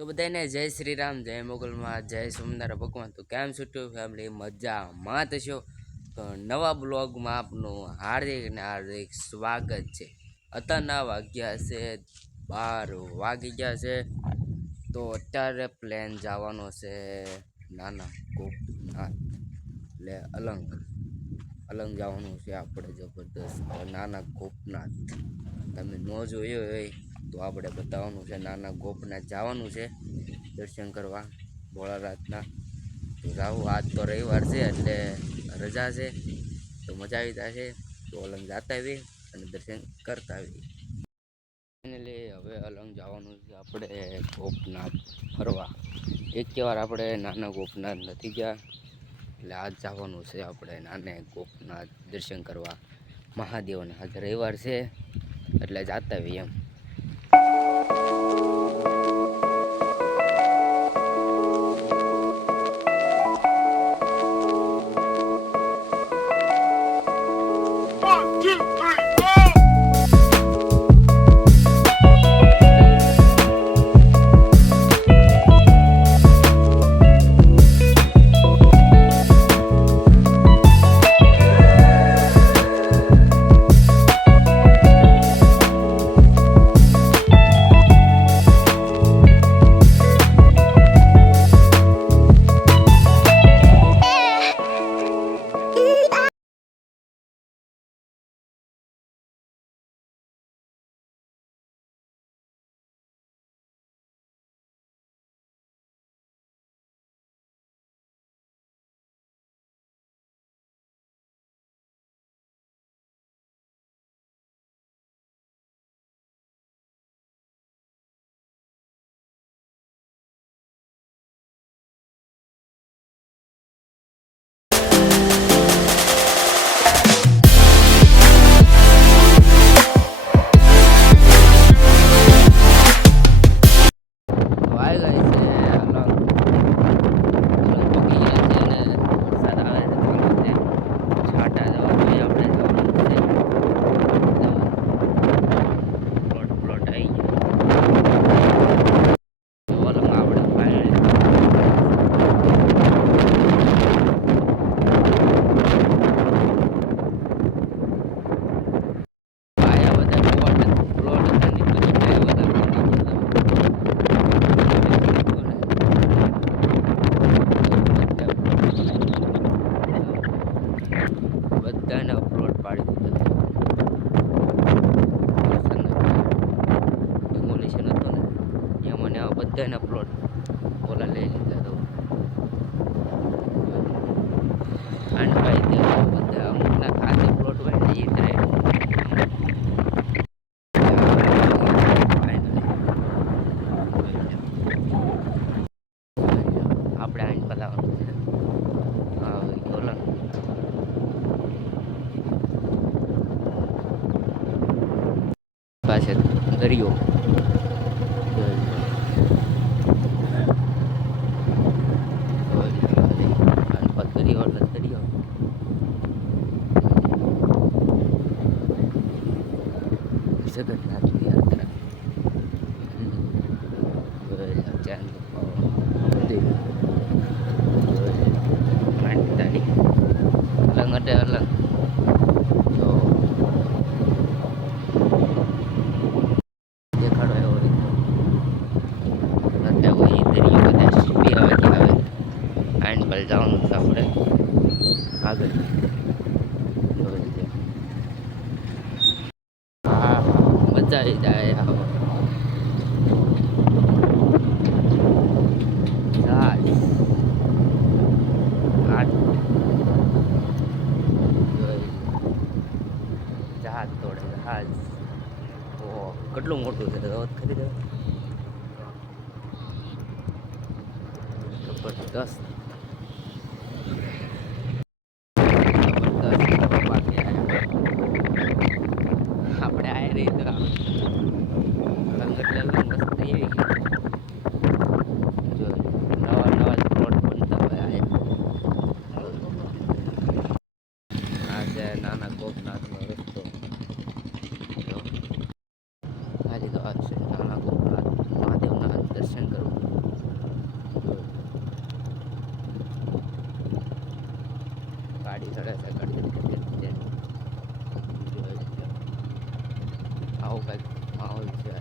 તો બધાને જય શ્રી રામ, જય મોગલમાં, જય સોમનાથ ભગવાન. તો કેમ છો ફેમિલી? મજામાં થશો? તો નવા બ્લોગમાં આપનું હાર્દિક ને હાર્દિક સ્વાગત છે. અત્યારના વાગ્યા છે 12 વાગી ગયા છે. તો અત્યારે પ્લેન જવાનો છે નાના ગોપનાથ, એટલે અલંગ જવાનું છે આપણે જબરદસ્ત નાના ગોપનાથ. તમે ન જોયો હોય તો આપણે બતાવવાનું છે. નાના ગોપનાથ જવાનું છે દર્શન કરવા ભોળાનાથના. તો જાવું, આજ તો રવિવાર છે એટલે રજા છે, તો મજા આવી જશે. તો અલંગ જતા આવીએ અને દર્શન કરતા આવીએ. ફાઇનલી હવે અલંગ જવાનું છે આપણે ગોપનાથ ફરવા. એક વાર આપણે નાના ગોપનાથ નથી ગયા, એટલે આજ જવાનું છે આપણે નાને ગોપનાથ દર્શન કરવા મહાદેવને. આજે રવિવાર છે એટલે જતા આવીએ એમ. બધાને અપલોડ પાડી દીધો. ડિમોલિશન હતું ને એમાં ને બધાને અપલોડ ઓલા લઈ લીધા. તો અને ભાઈ બધા અમુકના ખાતે પ્લોટ હોય ને એ જ રહે. આપણે આઈને પલાવવાનું છે. હા ઓલા પાસે દરિયો દરિયો એટલે દરિયો. જગન્નાથની યાત્રા અલંગ એટલે અલંગ. તો દેખાડો એવો એટલે હોય દરિયો કદાચ 2 વાગે આવે. આઈન પર જવાનું છે આપણે આગળ. હા મજા આવી જાય. જહાજ તોડે જહાજ. ઓહો કેટલું મોટું છે ખરી જબરદસ્ત. આપણે આ રહી તો અલંગ એટલે અલંગ મસ્ત થઈ આવી ગઈ. જો નવા નવા સ્પોટ બનતા હોય. આ છે નાના ગોપનાથનો રસ્તો. આજે તો આ છે નાના ગોપનાથ મહાદેવના દર્શન કરવું. ગાડી ચડે છે ગાડી આવું કંઈક માહોલ છે.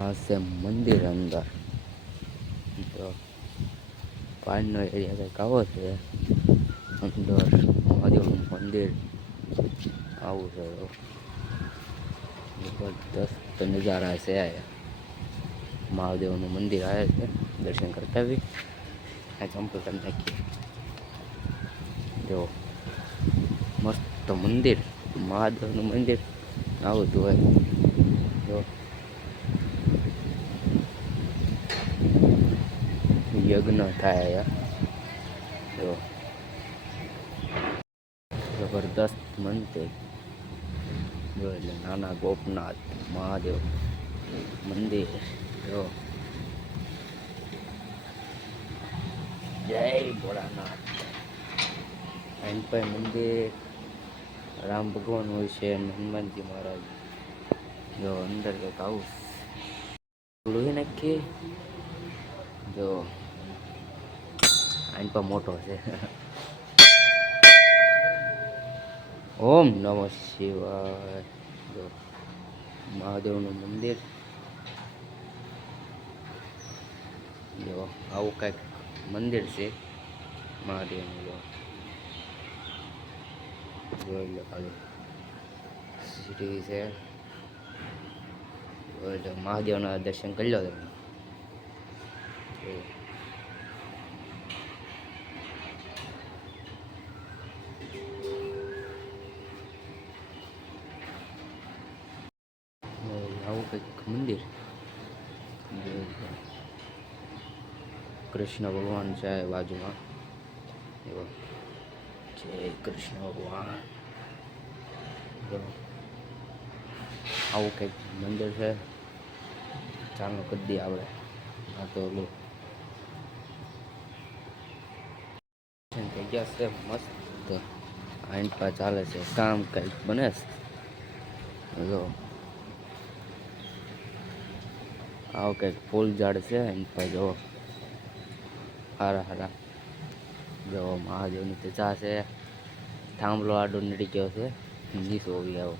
આ છે મંદિર અંદર તો પાણીનો એરિયા કંઈક આવો છે. અંદર મહાદેવનું મંદિર આવું છે. જબરદસ્ત નજારા છે. મહાદેવનું મંદિર આવે છે દર્શન કરતા આવી આ ચંપલ કરી નાખીએ. જો મસ્ત મંદિર મહાદેવનું મંદિર આવું જ હોય. જો યજ્ઞ થાય. જો જબરદસ્ત મંદિર. જો એટલે નાના ગોપનાથ મહાદેવ મંદિર. જો જય ભોળાનાથ. આઈનભાઈ મંદિર રામ ભગવાન હોય છે અને હનુમાનજી મહારાજ. જો અંદર કંઈક આવું લોહી નાખીએ. જો આઈનપા મોટો છે. ઓમ નમઃ શિવાય. જો મહાદેવનું મંદિર. જો આવું કંઈક મંદિર છે મહાદેવનું. જોઈ લો ખાલી સિટી છે. મહાદેવના દર્શન કરી લો તમે. આવું કંઈક મંદિર. કૃષ્ણ ભગવાન છે બાજુમાં. જય કૃષ્ણ ભગવાન. આવું કંઈક મંદિર છે. ચાલો કદી આપણે આ તો થઈ ગયા છે મસ્ત. આઈનપા ચાલે છે કામ કંઈક બને છે. જો આવું કંઈક ફૂલ ઝાડ છે આઈનપા. જો હારા હારા. જો મહાદેવની ત્વચા છે. થાંભલો આડો નડી ગયો છે નીચો આવી આવો.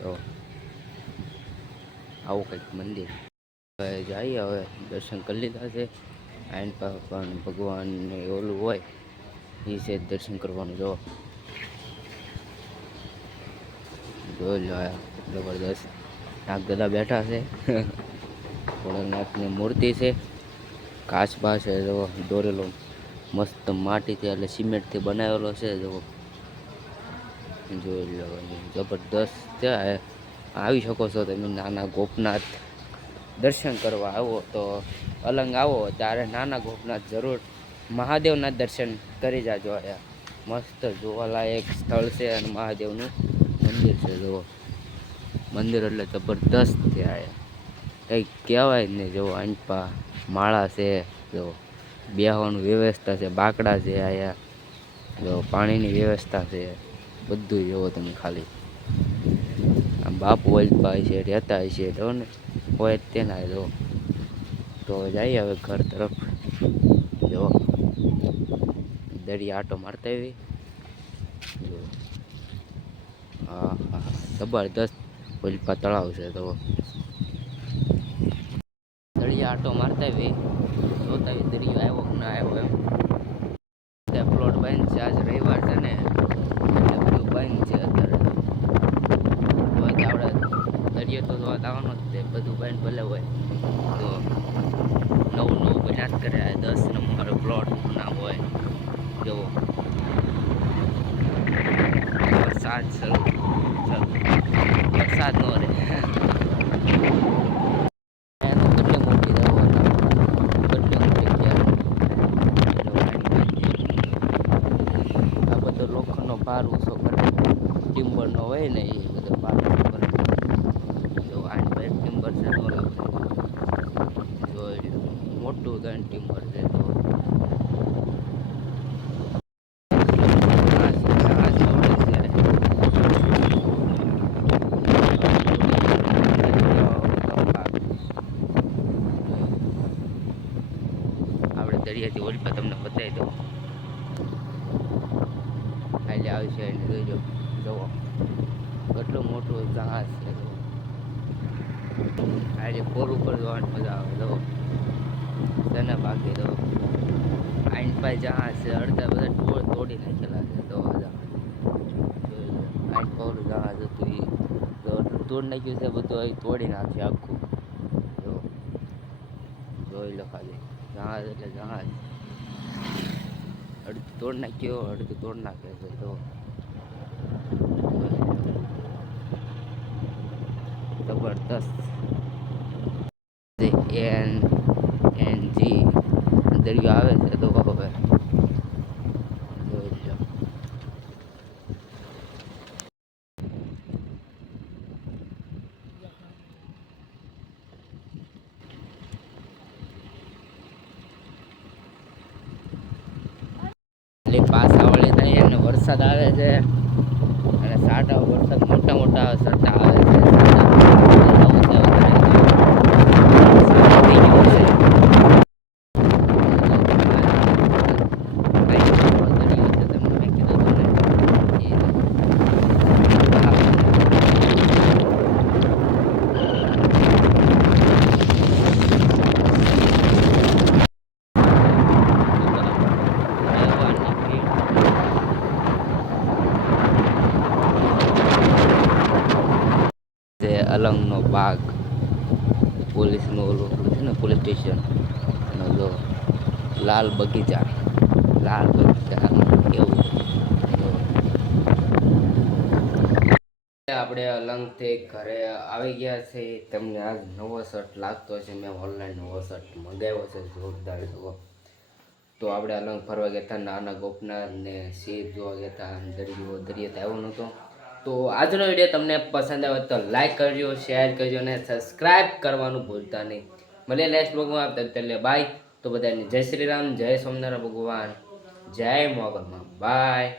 તો આવું કંઈક મંદિર. હવે જઈએ. હવે દર્શન કરી લીધા છે. આઈનપા પણ ભગવાનને ઓલું હોય એ છે દર્શન કરવાનું. જો જોઈ લો જબરદસ્ત નાગદાદા બેઠા છે. ભોળાનાથની મૂર્તિ છે. કાચબા છે. જો દોરેલો મસ્ત માટીથી એટલે સિમેન્ટથી બનાવેલો છે. જો જોઈ લો જબરદસ્ત છે. આવી શકો છો તમે નાના ગોપનાથ દર્શન કરવા આવો તો અલંગ આવો ત્યારે નાના ગોપનાથ જરૂર મહાદેવના દર્શન કરી જાજો. અહીંયા મસ્ત જોવાલાયક સ્થળ છે અને મહાદેવનું મંદિર છે. જુઓ મંદિર એટલે જબરદસ્ત છે. અહીંયા કંઈક કહેવાય જ નહીં. જો આઈનપા માળા છે. જો બેહવાની વ્યવસ્થા છે. બાકડા છે. અહીંયા જો પાણીની વ્યવસ્થા છે. બધું જોવો તમે ખાલી. આમ બાપુ વૈદભાઈ છે રહેતા હોય છે તો ને હોય તેના. જો તો જઈએ હવે ઘર તરફ. જો દરિયા આટો મારતા આવી. જો હા હા જબરદસ્ત વૈદભા તળાવ છે. તો દરિયા આટો મારતા આવી જોતા આવી દરિયો આવ્યો ના આવ્યો એમ. પ્લોટ બંધ છે. આજ રવિવાર છે ને એટલે બધું બંધ છે અત્યારે. આપણે દરિયો તો જોવા આવવાનો જ તે બધું બંધ ભલે હોય. તો નવું નવું બનાસ કરે 10 નંબર પ્લોટનું નામ હોય. જુઓ વરસાદ શરૂ વરસાદ નો રહે. કેટલી મોટી દવા કેટલી મોટી આ બધો લોખંડનો ભાર ઓછો કરે. ટિમ્બરનો હોય ને એ બધો ભાર ઓછો કરે. જો આઈનભાઈ ટિમ્બર છે. જો મોટું ગન ટિમ્બર છે. અહીંથી ઓલી પર તમને બતાવી દઉં. ખાલી આવશે એને જોજો, જુઓ કેટલું મોટું જહાજ છે. આજે પોર ઉપર જોવાની મજા આવે. જુઓ તને બાકી તો આઈન પાસે જહાજ છે, અડધા બધા તોડી નાખેલા છે. તો આઈન પર જહાજ હતું એ તોડી નાખ્યું છે બધું, અહીં તોડી નાખશે આખું. જો જોઈ લો ખાલી, જહાજ એટલે જહાજ. અડધું તોડ નાખ્યો, અડધું તોડ નાખે છે. તો જબરદસ્ત એન દરિયો આવે છે. તો હવે જોઈ લો. પાછા વળી થાય અને વરસાદ આવે છે, અને સાટા વરસાદ મોટા મોટા સાટા આવે છે. અલંગનો બાગ, પોલીસનું ઓલું છે ને, પોલીસ સ્ટેશન. જો લાલ બગીચા કેવું. આપણે અલંગથી ઘરે આવી ગયા છે. તમને આજ નવો શર્ટ લાગતો છે, મેં ઓનલાઈન નવો શર્ટ મંગાવ્યો છે, જોરદાર. જુઓ તો આપણે અલંગ ફરવા ગયા હતા, નાના ગોપનાથ ને શેર જોવા ગયા હતા, દરિયો આવ્યો નહોતો. તો આજનો વિડીયો તમને પસંદ આવે તો લાઈક કરજો, શેર કરજો અને સબસ્ક્રાઈબ કરવાનું ભૂલતા નહીં. મળીએ નેક્સ્ટ બ્લોગમાં. એટલે બાય. તો બધાને જય શ્રી રામ, જય સોમનાથ ભગવાન, જય મોગલમાં. બાય.